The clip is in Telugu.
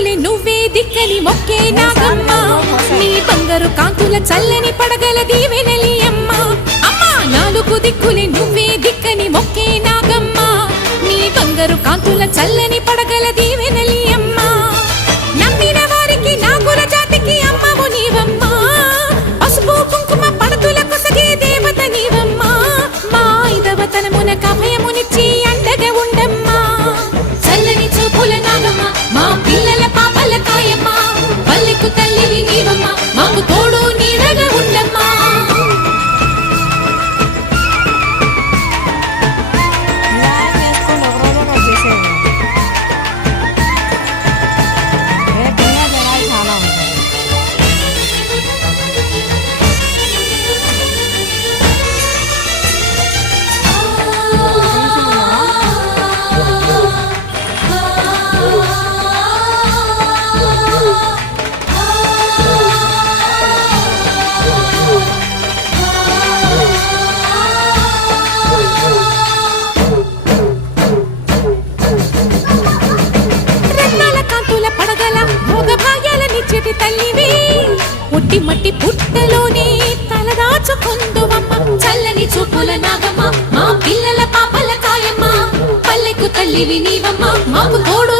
దిక్కులే నువ్వే దిక్కని మొక్కే నాగమ్మ నీ బంగారు కాంతుల చల్లని పడగల దీవెనలి అమ్మ అమ్మా నాలుగు దిక్కులే నువ్వే దిక్కని మొక్కే నాగమ్మ నీ బంగారు కాంతుల చల్లని పడగల దీవెనలి అమ్మ నమ్మిన వారికి నాగుల జాతికి అమ్మవు నీవమ్మ పసుపు కుంకుమ పడతుల కొసగే దేవత నీవమ్మ మా ఐదవతనమునక అభయమునిచ్చి అండగా ఉండమ్మా చల్లని చూపుల నాగమ్మ మా పిల్లల పాపల కాయమ్మ పల్లెకు తల్లివి నీవమ్మ మాకు తోడు నీడగా ఉండమ్మా తల్లివి ఒట్టి మట్టి పుట్టలోనే తలదాచుకుందువమ్మ చల్లని చూపుల నాగమ్మ మా పిల్లల పాపల కాయమ్మ పల్లెకు తల్లివి నీవమ్మ మాకు తోడు